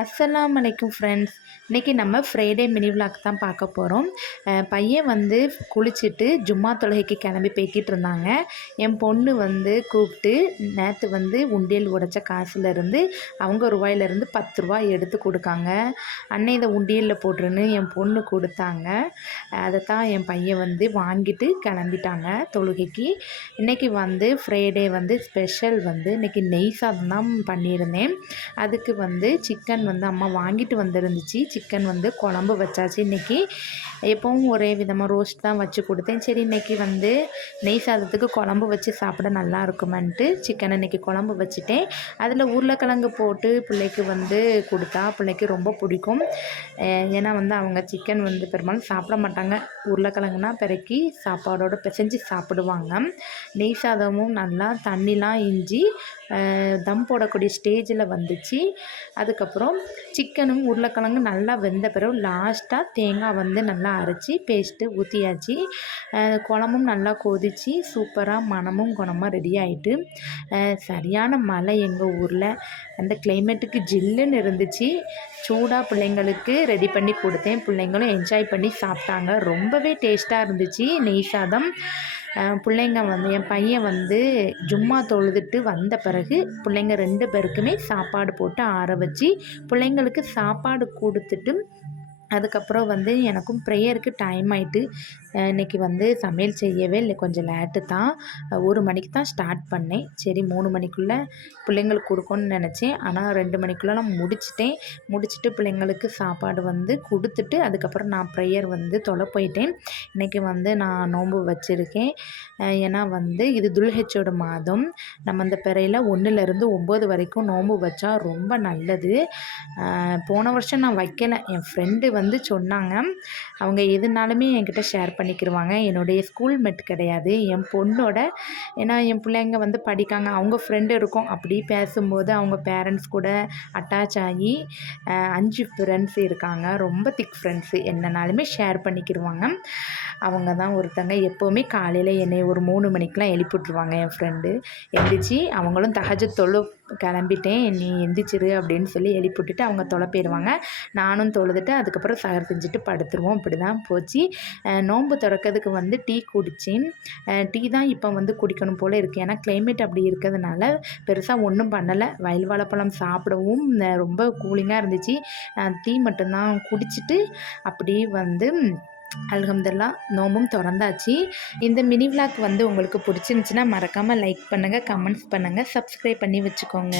அஸ்ஸலாமு அலைக்கும் ஃப்ரெண்ட்ஸ். இன்றைக்கி நம்ம ஃப்ரைடே மினி விலாக் தான் பார்க்க போகிறோம். பையன் வந்து குளிச்சுட்டு ஜும்மா தொழுகைக்கு கிளம்பி போய்கிட்டு இருந்தாங்க. என் பொண்ணு வந்து கூப்பிட்டு நேற்று வந்து உண்டியல் உடைச்ச காசுலேருந்து அவங்க ரூபாயிலேருந்து 10 ரூபா எடுத்து கொடுக்காங்க. அன்னை இதை உண்டியலில் போட்டுருன்னு என் பொண்ணு கொடுத்தாங்க. அதை தான் என் பையன் வந்து வாங்கிட்டு கிளம்பிட்டாங்க தொழுகைக்கு. இன்றைக்கி வந்து ஃப்ரைடே வந்து ஸ்பெஷல் வந்து இன்றைக்கி நெய் சாதம் தான் பண்ணியிருந்தேன். அதுக்கு வந்து சிக்கன் வந்து அம்மா வாங்கிட்டு வந்துருந்துச்சு. சிக்கன் வந்து குழம்பு வச்சாச்சு. இன்றைக்கி எப்பவும் ஒரே விதமாக ரோஸ்ட் தான் வச்சு கொடுத்தேன். சரி இன்றைக்கி வந்து நெய் சாதத்துக்கு குழம்பு வச்சு சாப்பிட நல்லா இருக்குமென்ட்டு சிக்கன் இன்றைக்கி குழம்பு வச்சுட்டேன். அதில் உருளைக்கிழங்கு போட்டு பிள்ளைக்கு வந்து கொடுத்தா பிள்ளைக்கு ரொம்ப பிடிக்கும். ஏன்னா வந்து அவங்க சிக்கன் வந்து பெரும்பாலும் சாப்பிட மாட்டாங்க. உருளைக்கிழங்குனா பிறக்கி சாப்பாடோடு பிசைஞ்சு சாப்பிடுவாங்க. நெய் சாதமும் நல்லா தண்ணிலாம் இஞ்சி தம் போடக்கூடிய ஸ்டேஜில் வந்துச்சு. அதுக்கப்புறம் சிக்கனும் உருளைக்கிழங்கும் நல்லா வெந்த பிறகு லாஸ்ட்டாக தேங்காய் வந்து நல்லா அரைச்சி பேஸ்ட்டு ஊற்றியாச்சு. குழம்பும் நல்லா கொதித்து சூப்பராக மணமும் குணமாக ரெடி ஆகிட்டு. சரியான மழை எங்கள் ஊரில். அந்த கிளைமேட்டுக்கு ஜில்லுன்னு இருந்துச்சு. சூடாக பிள்ளைங்களுக்கு ரெடி பண்ணி கொடுத்தேன். பிள்ளைங்களும் என்ஜாய் பண்ணி சாப்பிட்டாங்க. ரொம்பவே டேஸ்ட்டாக இருந்துச்சு நெய் சாதம். பிள்ளைங்க வந்து என் பையன் வந்து ஜும்மா தொழுதுட்டு வந்த பிறகு பிள்ளைங்க 2 பேருக்குமே சாப்பாடு போட்டு ஆற வச்சு பிள்ளைங்களுக்கு சாப்பாடு கொடுத்துட்டு அதுக்கப்புறம் வந்து எனக்கும் ப்ரேயருக்கு டைம் ஆகிட்டு இன்றைக்கி வந்து சமையல் செய்யவே இல்லை. கொஞ்சம் லேட்டு தான். 1 மணிக்கு தான் ஸ்டார்ட் பண்ணேன். சரி 3 மணிக்குள்ளே பிள்ளைங்களுக்கு கொடுக்கணும்னு நினச்சேன். ஆனால் 2 மணிக்குள்ளே நான் முடிச்சுட்டு பிள்ளைங்களுக்கு சாப்பாடு வந்து கொடுத்துட்டு அதுக்கப்புறம் நான் ப்ரேயர் வந்து தொலை போயிட்டேன். இன்றைக்கி வந்து நான் நோன்பு வச்சுருக்கேன். ஏன்னா வந்து இது துல்ஹஜ்ஜோட மாதம். நம்ம அந்த பிறையில் 1லேருந்து 9 வரைக்கும் நோன்பு வச்சா ரொம்ப நல்லது. போன வருஷம் நான் வைக்கலை. என் ஃப்ரெண்டு வந்து சொன்னாங்க. அவங்க எதுனாலுமே என்கிட்ட ஷேர் பண்ணிக்கிடுவாங்க. என்னுடைய ஸ்கூல் மெட் கிடையாது, என் பொண்ணோட. ஏன்னா என் பிள்ளைங்க வந்து படிக்காங்க. அவங்க ஃப்ரெண்டு இருக்கும். அப்படி பேசும்போது அவங்க பேரண்ட்ஸ் கூட அட்டாச் ஆகி 5 ஃப்ரெண்ட்ஸ் இருக்காங்க. ரொம்ப திக் ஃப்ரெண்ட்ஸு. என்னனாலுமே ஷேர் பண்ணிக்கிடுவாங்க. அவங்க தான் ஒருத்தங்க எப்போவுமே காலையில் என்னை ஒரு 3 மணிக்கெலாம் எழுப்பிவிட்ருவாங்க. என் ஃப்ரெண்டு எந்திரிச்சு அவங்களும் தஹஜ்ஜுத் தொழு கிளம்பிட்டேன் நீ எந்திரிச்சிரு அப்படின்னு சொல்லி எழுப்பிவிட்டுட்டு அவங்க தொலை போயிடுவாங்க. நானும் தொழுதுட்டு அதுக்கப்புறம் சகர் செஞ்சுட்டு படுத்துருவோம். இப்படி தான் போச்சு. நோன்பு திறக்கிறதுக்கு வந்து டீ குடித்தேன். டீ தான் இப்போ வந்து குடிக்கணும் போல் இருக்குது. ஏன்னா கிளைமேட் அப்படி இருக்கிறதுனால பெருசாக ஒன்றும் பண்ணலை. வயல் வாழைப்பழம் சாப்பிடவும் ரொம்ப கூலிங்காக இருந்துச்சு. நான் டீ மட்டும்தான் குடிச்சிட்டு அப்படியே வந்து அல்ஹம்துலில்லாஹ் நோம்பும் திறந்தாச்சு. இந்த மினி விலாக் வந்து உங்களுக்கு பிடிச்சிருந்துச்சின்னா மறக்காமல் லைக் பண்ணுங்கள், கமெண்ட்ஸ் பண்ணுங்கள், சப்ஸ்கிரைப் பண்ணி வச்சுக்கோங்க.